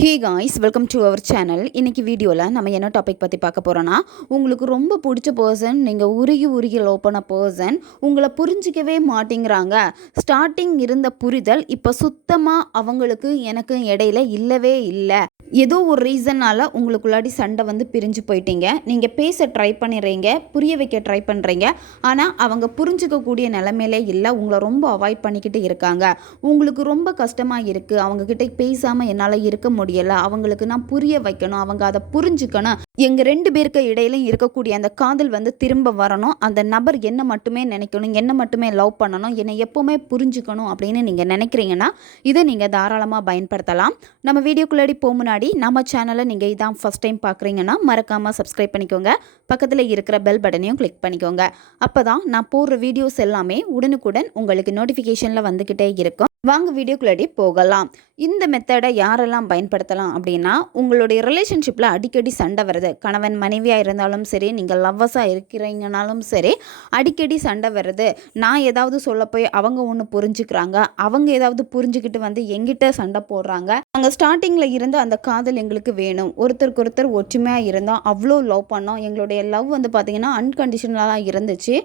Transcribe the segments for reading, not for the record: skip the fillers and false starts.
Hey guys, welcome to our channel. இன்றைக்கி வீடியோவில் நம்ம என்ன டாபிக் பற்றி பார்க்க போகிறோன்னா, உங்களுக்கு ரொம்ப பிடிச்ச பர்சன், நீங்கள் உருகி லவ் பண்ண பர்சன் உங்களை புரிஞ்சிக்கவே மாட்டேங்கிறாங்க. ஸ்டார்டிங் இருந்த புரிதல் இப்போ சுத்தமாக அவங்களுக்கு எனக்கு இடையில இல்லவே இல்லை. ஏதோ ஒரு ரீசனால் உங்களுக்குள்ளாடி சண்டை பிரிஞ்சு போயிட்டீங்க. நீங்கள் பேச ட்ரை பண்ணிடுறீங்க, புரிய வைக்க ட்ரை பண்ணுறீங்க. ஆனால் அவங்க புரிஞ்சிக்கக்கூடிய நிலைமையிலே இல்லை. உங்களை ரொம்ப அவாய்ட் பண்ணிக்கிட்டு இருக்காங்க. உங்களுக்கு ரொம்ப கஷ்டமாக இருக்குது. அவங்கக்கிட்ட பேசாமல் என்னால் இருக்க முடியலை. அவங்களுக்கு நான் புரிய வைக்கணும், அவங்க அதை புரிஞ்சுக்கணும். எங்கள் 2 பேருக்கு இடையில இருக்கக்கூடிய அந்த காதல் திரும்ப வரணும். அந்த நபர் என்ன மட்டுமே நினைக்கணும், என்ன மட்டுமே லவ் பண்ணணும், என்னை எப்போவுமே புரிஞ்சுக்கணும் அப்படின்னு நீங்கள் நினைக்கிறீங்கன்னா இதை நீங்கள் தாராளமாக பயன்படுத்தலாம். நம்ம வீடியோக்குள்ளாடி முன்னாடி நம்ம சேனலை நீங்கள் இதான் ஃபஸ்ட் டைம் பார்க்குறீங்கன்னா மறக்காமல் சப்ஸ்கிரைப் பண்ணிக்கோங்க. பக்கத்தில் இருக்கிற பெல் பட்டனையும் கிளிக் பண்ணிக்கோங்க. அப்போ தான் நான் போடுற வீடியோஸ் எல்லாமே உடனுக்குடன் உங்களுக்கு நோட்டிஃபிகேஷனில் வந்துக்கிட்டே இருக்கும். வாங்க வீடியோக்குள்ளாடி போகலாம். இந்த மெத்தடை யாரெல்லாம் பயன்படுத்தலாம் அப்படின்னா, உங்களுடைய ரிலேஷன்ஷிப்பில் அடிக்கடி சண்டை வருது. கணவன் மனைவியாக இருந்தாலும் சரி, நீங்கள் லவ்வர்ஸாக இருக்கிறீங்கனாலும் சரி, அடிக்கடி சண்டை வருது. நான் ஏதாவது சொல்ல போய் அவங்க ஒன்று புரிஞ்சுக்கிறாங்க, அவங்க ஏதாவது புரிஞ்சுக்கிட்டு எங்கிட்ட சண்டை போடுறாங்க. நாங்கள் ஸ்டார்டிங்கில் இருந்த அந்த காதல் எங்களுக்கு வேணும், ஒருத்தருக்கு ஒருத்தர் ஒற்றுமையாக இருந்தோம், அவ்வளோ லவ் பண்ணோம், எங்களுடைய லவ் பார்த்திங்கன்னா அன்கண்டிஷனலாக இருந்துச்சு.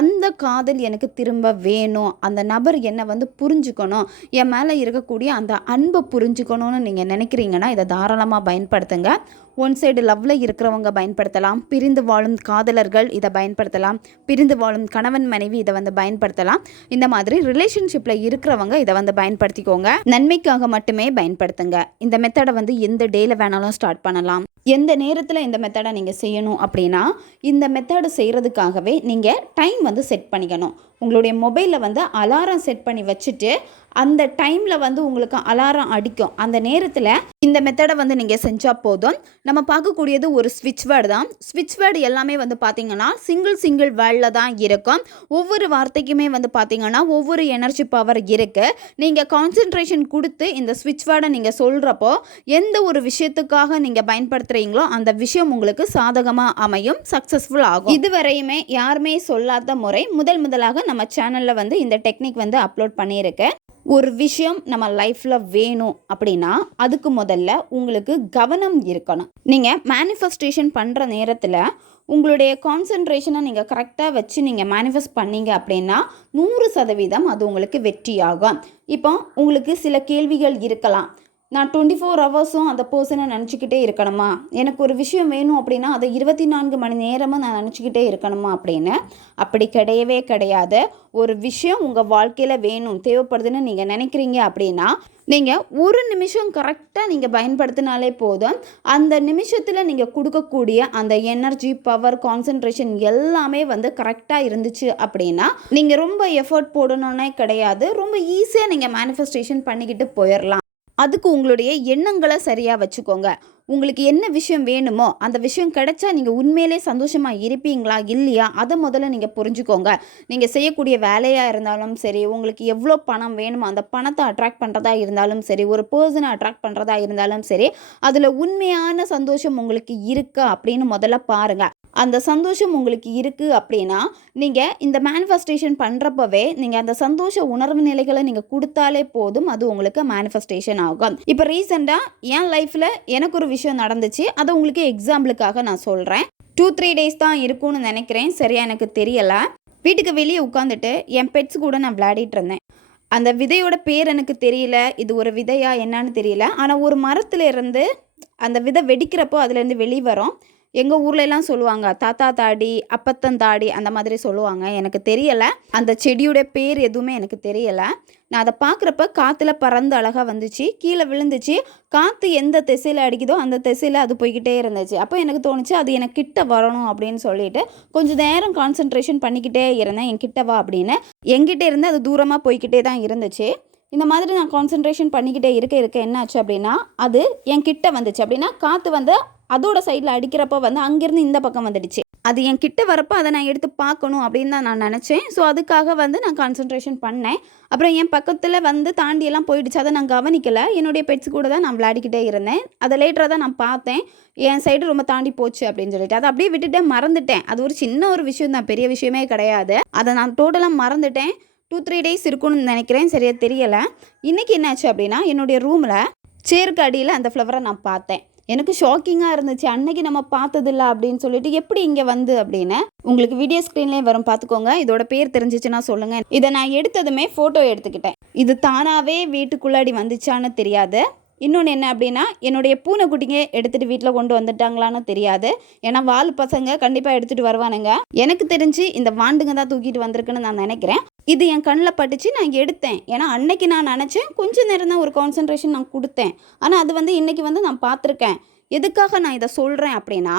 அந்த காதல் எனக்கு திரும்ப வேணும், அந்த நபர் என்னை புரிஞ்சுக்கணும், என் மேலே இருக்கக்கூடிய அந்த அன்பை புரிஞ்சுக்கணும்னு நீங்கள் நினைக்கிறீங்கன்னா இதை தாராளமாக பயன்படுத்துங்க. ஒன் சைடு லவ்வில் இருக்கிறவங்க பயன்படுத்தலாம், பிரிந்து வாழும் காதலர்கள் இதை பயன்படுத்தலாம், பிரிந்து வாழும் கணவன் மனைவி இதை பயன்படுத்தலாம். இந்த மாதிரி ரிலேஷன்ஷிப்பில் இருக்கிறவங்க இதை பயன்படுத்திக்கோங்க. நன்மைக்காக மட்டுமே பயன்படுத்துங்க. இந்த மெத்தடை எந்த டேயில் வேணாலும் ஸ்டார்ட் பண்ணலாம். எந்த நேரத்தில் இந்த மெத்தடை நீங்கள் செய்யணும் அப்படின்னா, இந்த மெத்தடை செய்கிறதுக்காகவே நீங்கள் டைம் செட் பண்ணிக்கணும். உங்களுடைய மொபைலில் அலாரம் செட் பண்ணி வச்சுட்டு அந்த டைமில் உங்களுக்கு அலாரம் அடிக்கும். அந்த நேரத்தில் இந்த மெத்தடை நீங்கள் செஞ்சால் போதும். நம்ம பார்க்கக்கூடியது ஒரு ஸ்விட்ச் வேர்டு தான். ஸ்விட்ச் வேர்டு எல்லாமே பார்த்தீங்கன்னா சிங்கிள் வேர்டில் தான் இருக்கும். ஒவ்வொரு வார்த்தைக்குமே பார்த்தீங்கன்னா ஒவ்வொரு எனர்ஜி பவர் இருக்குது. நீங்கள் கான்சென்ட்ரேஷன் கொடுத்து இந்த ஸ்விட்ச் வேர்டை நீங்கள் சொல்கிறப்போ எந்த ஒரு விஷயத்துக்காக நீங்கள் பயன்படுத்துகிறீங்களோ அந்த விஷயம் உங்களுக்கு சாதகமாக அமையும், சக்ஸஸ்ஃபுல் ஆகும். இதுவரையுமே யாருமே சொல்லாத முறை முதலாக நம்ம சேனலில் இந்த டெக்னிக் அப்லோட் பண்ணியிருக்கேன். ஒரு விஷயம் நம்ம லைஃப்பில் வேணும் அப்படின்னா அதுக்கு முதல்ல உங்களுக்கு கவனம் இருக்கணும். நீங்கள் மேனிஃபெஸ்டேஷன் பண்ணுற நேரத்தில் உங்களுடைய கான்சென்ட்ரேஷனை நீங்கள் கரெக்டாக வச்சு நீங்கள் மேனிஃபெஸ்ட் பண்ணீங்க அப்படின்னா 100% அது உங்களுக்கு வெற்றியாகும். இப்போ உங்களுக்கு சில கேள்விகள் இருக்கலாம். நான் 24 ஹவர்ஸும் அந்த பர்சனை நினச்சிக்கிட்டே இருக்கணுமா, எனக்கு ஒரு விஷயம் வேணும் அப்படின்னா அதை 24 மணி நேரமும் நான் நினச்சிக்கிட்டே இருக்கணுமா அப்படின்னு. அப்படி கிடையவே கிடையாது. ஒரு விஷயம் உங்கள் வாழ்க்கையில் வேணும், தேவைப்படுதுன்னு நீங்கள் நினைக்கிறீங்க அப்படின்னா நீங்கள் ஒரு நிமிஷம் கரெக்டாக நீங்கள் பயன்படுத்தினாலே போதும். அந்த நிமிஷத்தில் நீங்கள் கொடுக்கக்கூடிய அந்த எனர்ஜி, பவர், கான்சென்ட்ரேஷன் எல்லாமே கரெக்டாக இருந்துச்சு அப்படின்னா நீங்கள் ரொம்ப எஃபர்ட் போடணுன்னே கிடையாது. ரொம்ப ஈஸியாக நீங்கள் மேனிஃபெஸ்டேஷன் பண்ணிக்கிட்டு போயிடலாம். அதுக்கு உங்களுடைய எண்ணங்களை சரியாக வச்சுக்கோங்க. உங்களுக்கு என்ன விஷயம் வேணுமோ அந்த விஷயம் கிடைச்சா நீங்கள் உண்மையிலே சந்தோஷமாக இருப்பீங்களா இல்லையா அதை முதல்ல நீங்கள் புரிஞ்சுக்கோங்க. நீங்கள் செய்யக்கூடிய வேலையாக இருந்தாலும் சரி, உங்களுக்கு எவ்வளோ பணம் வேணுமோ அந்த பணத்தை அட்ராக்ட் பண்ணுறதா இருந்தாலும் சரி, ஒரு பர்சனை அட்ராக்ட் பண்ணுறதா இருந்தாலும் சரி, அதில் உண்மையான சந்தோஷம் உங்களுக்கு இருக்கா அப்படின்னு முதல்ல பாருங்கள். அந்த சந்தோஷம் உங்களுக்கு இருக்குது அப்படின்னா நீங்கள் இந்த மேனிஃபெஸ்டேஷன் பண்ணுறப்பவே நீங்கள் அந்த சந்தோஷ உணர்வு நிலைகளை நீங்கள் கொடுத்தாலே போதும், அது உங்களுக்கு மேனிஃபெஸ்டேஷன் ஆகும். இப்போ ரீசெண்டாக என் லைஃப்பில் எனக்கு ஒரு விஷயம் நடந்துச்சு. அதை உங்களுக்கு எக்ஸாம்பிளுக்காக நான் சொல்கிறேன். 2-3 டேஸ் தான் இருக்கும்னு நினைக்கிறேன், சரியா எனக்கு தெரியலை. வீட்டுக்கு வெளியே உட்காந்துட்டு என் பெட்ஸ் கூட நான் விளையாடிட்டு இருந்தேன். அந்த விதையோட பேர் எனக்கு தெரியல, இது ஒரு விதையா என்னன்னு தெரியல. ஆனால் ஒரு மரத்துல இருந்து அந்த விதை வெடிக்கிறப்போ அதுலேருந்து வெளியே வரும். எங்கள் ஊர்லெலாம் சொல்லுவாங்க தாத்தா தாடி, அப்பத்தன் தாடி, அந்த மாதிரி சொல்லுவாங்க. எனக்கு தெரியலை, அந்த செடியோட பேர் எதுவுமே எனக்கு தெரியலை. நான் அதை பார்க்குறப்ப காற்றுல பறந்து அழகாக வந்துச்சு, கீழே விழுந்துச்சு. காற்று எந்த திசையில் அடிக்குதோ அந்த திசையில் அது போய்கிட்டே இருந்துச்சு. அப்போ எனக்கு தோணுச்சு அது எனக்கு கிட்ட வரணும் அப்படின்னு சொல்லிட்டு கொஞ்சம் நேரம் கான்சென்ட்ரேஷன் பண்ணிக்கிட்டே இருந்தேன். என் கிட்ட வா அப்படின்னு. என்கிட்ட இருந்து அது தூரமாக போய்கிட்டே தான் இருந்துச்சு. இந்த மாதிரி நான் கான்சென்ட்ரேஷன் பண்ணிக்கிட்டே இருக்க என்ன ஆச்சு அப்படின்னா அது என் கிட்ட வந்துச்சு. அப்படின்னா காற்று அதோட சைடில் அடிக்கிறப்போ அங்கேருந்து இந்த பக்கம் வந்துடுச்சு. அது என் கிட்ட வரப்போ அதை நான் எடுத்து பார்க்கணும் அப்படின்னு தான் நான் நினச்சேன். ஸோ அதுக்காக நான் கான்சென்ட்ரேஷன் பண்ணேன். அப்புறம் என் பக்கத்தில் தாண்டியெல்லாம் போயிடுச்சு. அதை நான் கவனிக்கலை. என்னுடைய பெட்ஸ் கூட தான் நான் விளையாடிக்கிட்டே இருந்தேன். அதை லேட்டராக தான் நான் பார்த்தேன், என் சைடு ரொம்ப தாண்டி போச்சு அப்படின்னு சொல்லிட்டு. அதை அப்படியே விட்டுட்டேன், மறந்துட்டேன். அது ஒரு சின்ன ஒரு விஷயம் தான், பெரிய விஷயமே கிடையாது. அதை நான் டோட்டலாக மறந்துட்டேன். 2-3 டேஸ் இருக்குன்னு நினைக்கிறேன், சரியாக தெரியலை. இன்றைக்கி என்னாச்சு அப்படின்னா என்னுடைய ரூமில் சேருக்கு அடியில் அந்த ஃப்ளவரை நான் பார்த்தேன். எனக்கு ஷாக்கிங்காக இருந்துச்சு. அன்னைக்கு நம்ம பார்த்ததில்ல அப்படின்னு சொல்லிட்டு எப்படி இங்கே வந்து அப்படின்னு. உங்களுக்கு வீடியோ ஸ்க்ரீன்லேயே வரும், பார்த்துக்கோங்க. இதோட பேர் தெரிஞ்சிச்சுன்னா சொல்லுங்கள். இதை நான் எடுத்ததுமே ஃபோட்டோ எடுத்துக்கிட்டேன். இது தானாகவே வீட்டுக்குள்ளாடி வந்துச்சான்னு தெரியாது. இன்னொன்று என்ன அப்படின்னா, என்னுடைய பூனைக்குட்டிங்க எடுத்துகிட்டு வீட்டில் கொண்டு வந்துட்டாங்களான்னு தெரியாது. ஏன்னா வால் பசங்க கண்டிப்பாக எடுத்துகிட்டு வருவானுங்க. எனக்கு தெரிஞ்சு இந்த வாண்டுங்க தான் தூக்கிட்டு வந்திருக்குன்னு நான் நினைக்கிறேன். இது என் கண்ணில் பட்டுச்சு, நான் எடுத்தேன். ஏன்னா அன்னைக்கு நான் நினச்சேன் கொஞ்சம் நேரம் தான் ஒரு கான்சன்ட்ரேஷன் நான் கொடுத்தேன். ஆனால் அது வந்து இன்றைக்கி வந்து நான் பார்த்துருக்கேன். எதுக்காக நான் இதை சொல்கிறேன் அப்படின்னா,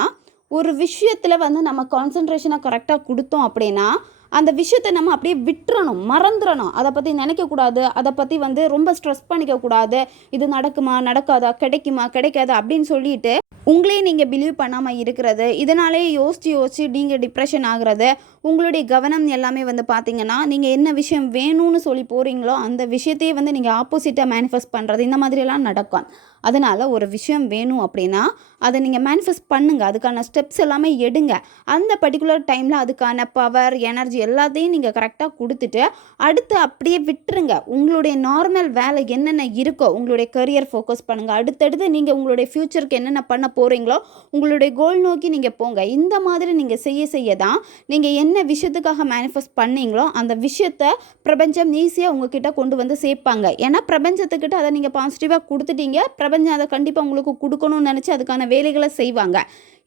ஒரு விஷயத்தில் வந்து நம்ம கான்சன்ட்ரேஷனை கரெக்டாக கொடுத்தோம் அப்படின்னா அந்த விஷயத்தை நம்ம அப்படியே விட்டுறணும், மறந்துடணும். அதை பற்றி நினைக்கக்கூடாது. அதை பற்றி வந்து ரொம்ப ஸ்ட்ரெஸ் பண்ணிக்கக்கூடாது. இது நடக்குமா நடக்காதா, கிடைக்குமா கிடைக்காதா அப்படின்னு சொல்லிட்டு உங்களே நீங்கள் பிலீவ் பண்ணாமல் இருக்கிறது, இதனாலே யோசித்து நீங்கள் டிப்ரெஷன் ஆகிறது. உங்களுடைய கவனம் எல்லாமே வந்து பார்த்திங்கன்னா, நீங்கள் என்ன விஷயம் வேணும்னு சொல்லி போகிறீங்களோ அந்த விஷயத்தையே வந்து நீங்கள் ஆப்போசிட்டாக மேனிஃபெஸ்ட் பண்ணுறது, இந்த மாதிரியெல்லாம் நடக்கும். அதனால் ஒரு விஷயம் வேணும் அப்படின்னா அதை நீங்கள் மேனிஃபெஸ்ட் பண்ணுங்கள். அதுக்கான ஸ்டெப்ஸ் எல்லாமே எடுங்க. அந்த பர்டிகுலர் டைமில் அதுக்கான பவர், எனர்ஜி எல்லாத்தையும் நீங்கள் கரெக்டாக கொடுத்துட்டு அடுத்து அப்படியே விட்டுருங்க. உங்களுடைய நார்மல் வேலை என்னென்ன இருக்கோ உங்களுடைய கரியர் ஃபோக்கஸ் பண்ணுங்கள். அடுத்தடுத்து நீங்கள் உங்களுடைய ஃப்யூச்சருக்கு என்னென்ன பண்ண போகிறீங்களோ உங்களுடைய கோல் நோக்கி நீங்கள் போங்க. இந்த மாதிரி நீங்கள் செய்ய தான் நீங்கள் என்ன விஷயத்துக்காக மேனிஃபெஸ்ட் பண்ணீங்களோ அந்த விஷயத்தை பிரபஞ்சம் ஈஸியாக உங்ககிட்ட கொண்டு வந்து சேர்ப்பாங்க. ஏன்னா பிரபஞ்சத்துக்கிட்ட அதை நீங்கள் பாசிட்டிவாக கொடுத்துட்டீங்க. பிரபஞ்சம் அதை கண்டிப்பாக உங்களுக்கு கொடுக்கணும்னு நினச்சி அதுக்கான வேலைகளை செய்வாங்க.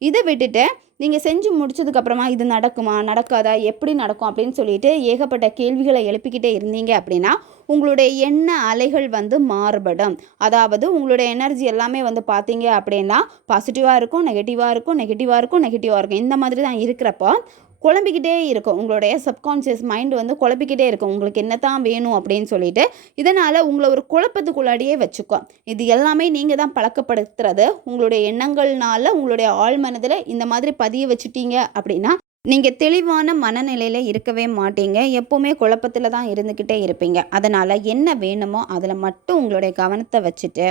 இதை விட்டுட்டு நீங்கள் செஞ்சு முடிச்சதுக்கப்புறமா இது நடக்குமா நடக்காதா, எப்படி நடக்கும் அப்படின்னு சொல்லிட்டு ஏகப்பட்ட கேள்விகளை எழுப்பிக்கிட்டே இருந்தீங்க அப்படின்னா உங்களுடைய எண்ண அலைகள் வந்து மாறுபடும். அதாவது உங்களுடைய எனர்ஜி எல்லாமே வந்து பார்த்தீங்க அப்படின்னா பாசிட்டிவாக இருக்கும், நெகட்டிவாக இருக்கும், நெகட்டிவாக இருக்கும், நெகட்டிவாக இருக்கும். இந்த மாதிரி தான் இருக்கிறப்போ குழம்பிக்கிட்டே இருக்கும். உங்களுடைய சப்கான்ஷியஸ் மைண்டு வந்து குழப்பிக்கிட்டே இருக்கும், உங்களுக்கு என்ன தான் வேணும் அப்படின்னு சொல்லிட்டு. இதனால் உங்களை ஒரு குழப்பத்துக்குள்ளாடியே வச்சுக்கும். இது எல்லாமே நீங்கள் தான் பழக்கப்படுத்துறது. உங்களுடைய எண்ணங்கள்னால உங்களுடைய ஆழ் மனதில் இந்த மாதிரி பதிய வச்சுட்டீங்க அப்படின்னா நீங்கள் தெளிவான மனநிலையில் இருக்கவே மாட்டீங்க. எப்போவுமே குழப்பத்தில் தான் இருந்துக்கிட்டே இருப்பீங்க. அதனால் என்ன வேணுமோ அதில் மட்டும் உங்களுடைய கவனத்தை வச்சுட்டு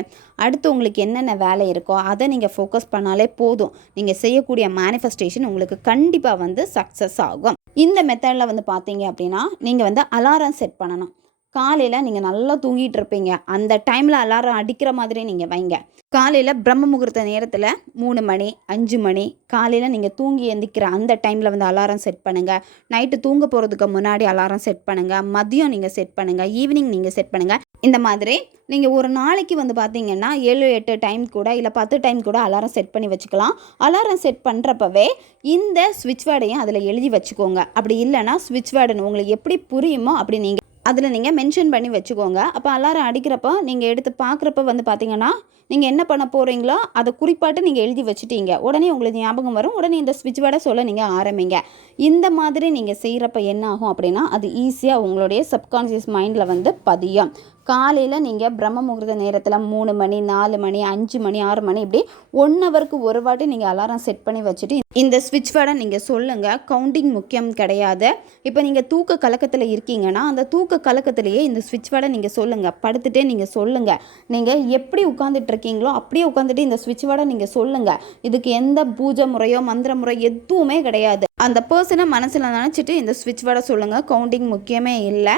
அடுத்து உங்களுக்கு என்னென்ன வேலை இருக்கோ அதை நீங்கள் ஃபோக்கஸ் பண்ணாலே போதும். நீங்கள் செய்யக்கூடிய மேனிஃபெஸ்டேஷன் உங்களுக்கு கண்டிப்பாக வந்து சக்ஸஸ் ஆகும். இந்த மெத்தடில் வந்து பார்த்தீங்க அப்படின்னா நீங்கள் வந்து அலாரம் செட் பண்ணணும். காலையில் நீங்கள் நல்லா தூங்கிட்டு இருப்பீங்க, அந்த டைமில் அலாரம் அடிக்கிற மாதிரி நீங்கள் வைங்க. காலையில் பிரம்ம முகூர்த்த நேரத்தில் 3 மணி 5 மணி காலையில் நீங்கள் தூங்கி எந்திக்கிற அந்த டைமில் வந்து அலாரம் செட் பண்ணுங்கள். நைட்டு தூங்க போகிறதுக்கு முன்னாடி அலாரம் செட் பண்ணுங்கள். மதியம் நீங்கள் செட் பண்ணுங்கள். ஈவினிங் நீங்கள் செட் பண்ணுங்கள். இந்த மாதிரி நீங்கள் ஒரு நாளைக்கு வந்து பார்த்தீங்கன்னா 7-8 டைம் கூட இல்லை 10 டைம் கூட அலாரம் செட் பண்ணி வச்சுக்கலாம். அலாரம் செட் பண்ணுறப்பவே இந்த ஸ்விட்ச் வேர்டையும் அதில் எழுதி வச்சுக்கோங்க. அப்படி இல்லைனா ஸ்விட்ச் வேர்டுன்னு உங்களுக்கு எப்படி புரியுமோ அப்படி நீங்கள் அதில் நீங்கள் மென்ஷன் பண்ணி வச்சுக்கோங்க. அப்போ அலாரம் அடிக்கிறப்போ நீங்கள் எடுத்து பார்க்குறப்ப வந்து பார்த்தீங்கன்னா நீங்கள் என்ன பண்ண போகிறீங்களோ அதை குறிப்பாட்டு நீங்கள் எழுதி வச்சுட்டீங்க. உடனே உங்களுக்கு ஞாபகம் வரும். உடனே இந்த ஸ்விட்ச் வேர்டை சொல்ல நீங்கள் ஆரம்பிங்க. இந்த மாதிரி நீங்கள் செய்கிறப்ப என்ன ஆகும் அப்படின்னா அது ஈஸியாக உங்களுடைய சப்கான்ஷியஸ் மைண்டில் வந்து பதியும். காலையில் நீங்கள் பிரம்ம முகூர்த்த நேரத்தில் 3 மணி 4 மணி 5 மணி 6 மணி இப்படி 1 ஹவருக்கு ஒரு வாட்டி நீங்கள் அலாரம் செட் பண்ணி வச்சுட்டு இந்த ஸ்விட்ச் வேர்டை நீங்கள் சொல்லுங்கள். கவுண்டிங் முக்கியம் கிடையாது. இப்போ நீங்கள் தூக்க கலக்கத்தில் இருக்கீங்கன்னா அந்த தூக்க கலக்கத்திலேயே இந்த ஸ்விட்ச் வேர்டை நீங்கள் சொல்லுங்கள். படுத்துகிட்டே நீங்கள் சொல்லுங்கள். நீங்கள் எப்படி உட்காந்துட்டு இருக்கீங்களோ அப்படியே உட்காந்துட்டு இந்த ஸ்விட்ச் வேர்டை நீங்கள் சொல்லுங்கள். இதுக்கு எந்த பூஜை முறையோ மந்திர முறை எதுவுமே கிடையாது. அந்த பர்சனை மனசில் நினச்சிட்டு இந்த ஸ்விட்ச் வேர்டை சொல்லுங்கள். கவுண்டிங் முக்கியமே இல்லை.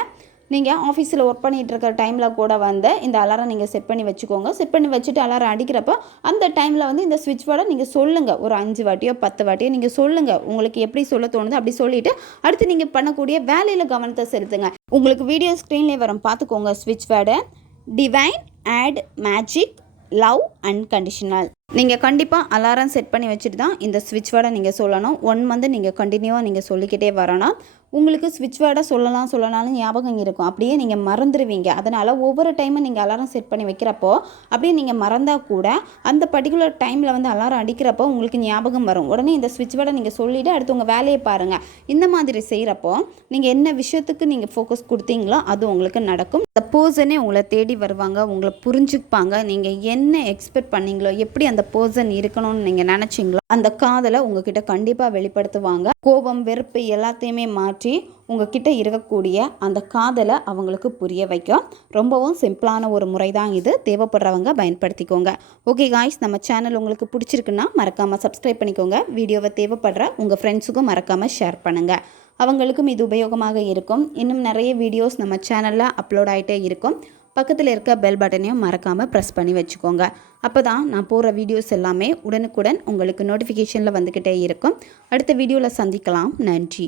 நீங்கள் ஆஃபீஸில் ஒர்க் பண்ணிகிட்டு இருக்கிற டைமில் கூட வந்து இந்த அலாரம் நீங்கள் செட் பண்ணி வச்சுக்கோங்க. செட் பண்ணி வச்சுட்டு அலாரம் அடிக்கிறப்போ அந்த டைமில் வந்து இந்த ஸ்விட்ச் வேர்டை நீங்கள் சொல்லுங்கள். ஒரு 5 வாட்டியோ 10 வாட்டியோ நீங்கள் சொல்லுங்கள். உங்களுக்கு எப்படி சொல்ல தோணுதோ அப்படி சொல்லிவிட்டு அடுத்து நீங்கள் பண்ணக்கூடிய வேலையில் கவனத்தை செலுத்துங்க. உங்களுக்கு வீடியோ ஸ்க்ரீன்லேயே வரும், பார்த்துக்கோங்க. ஸ்விட்ச் word divine, add, magic, love, unconditional. நீங்கள் கண்டிப்பாக அலாரம் செட் பண்ணி வச்சுட்டு தான் இந்த ஸ்விட்ச் வேர்டை நீங்கள் சொல்லணும். 1 மந்த் நீங்கள் கண்டினியூவாக நீங்கள் சொல்லிக்கிட்டே வரணும். உங்களுக்கு ஸ்விட்ச் வேர்டை சொல்லலாம்னு ஞாபகம் இருக்கும். அப்படியே நீங்கள் மறந்துடுவீங்க. அதனால் ஒவ்வொரு டைமும் நீங்கள் அலாரம் செட் பண்ணி வைக்கிறப்போ அப்படியே நீங்கள் மறந்தால் கூட அந்த பர்டிகுலர் டைமில் வந்து அலாரம் அடிக்கிறப்போ உங்களுக்கு ஞாபகம் வரும். உடனே இந்த ஸ்விட்ச் வேர்டை நீங்கள் சொல்லிவிட்டு அடுத்து உங்கள் வேலையை பாருங்கள். இந்த மாதிரி செய்கிறப்போ நீங்கள் என்ன விஷயத்துக்கு நீங்கள் ஃபோக்கஸ் கொடுத்தீங்களோ அது உங்களுக்கு நடக்கும். அந்த பர்சனே உங்களை தேடி வருவாங்க, உங்களை புரிஞ்சுப்பாங்க. நீங்கள் என்ன எக்ஸ்பெக்ட் பண்ணீங்களோ, எப்படி அந்த பர்சன் இருக்கணும்னு நீங்கள் நினச்சிங்களோ அந்த காதலை உங்ககிட்ட கண்டிப்பாக வெளிப்படுத்துவாங்க. கோபம், வெறுப்பு எல்லாத்தையுமே மாற்றி உங்ககிட்ட இருக்கக்கூடிய அந்த காதலை அவங்களுக்கு புரிய வைக்கும். ரொம்பவும் சிம்பிளான ஒரு முறை தான் இது. தேவைப்படுறவங்க பயன்படுத்திக்கோங்க. ஓகே காய்ஸ், நம்ம சேனல் உங்களுக்கு பிடிச்சிருக்குன்னா மறக்காமல் சப்ஸ்கிரைப் பண்ணிக்கோங்க. வீடியோவை தேவைப்படுற உங்கள் ஃப்ரெண்ட்ஸுக்கும் மறக்காமல் ஷேர் பண்ணுங்கள். அவங்களுக்கும் இது உபயோகமாக இருக்கும். இன்னும் நிறைய வீடியோஸ் நம்ம சேனலில் அப்லோட் ஆகிட்டே இருக்கும். பக்கத்தில் இருக்க பெல் பட்டனையும் மறக்காமல் ப்ரெஸ் பண்ணி வச்சுக்கோங்க. அப்போ தான் நான் போடுற வீடியோஸ் எல்லாமே உடனுக்குடன் உங்களுக்கு நோட்டிஃபிகேஷனில் வந்துக்கிட்டே இருக்கும். அடுத்த வீடியோவில் சந்திக்கலாம். நன்றி.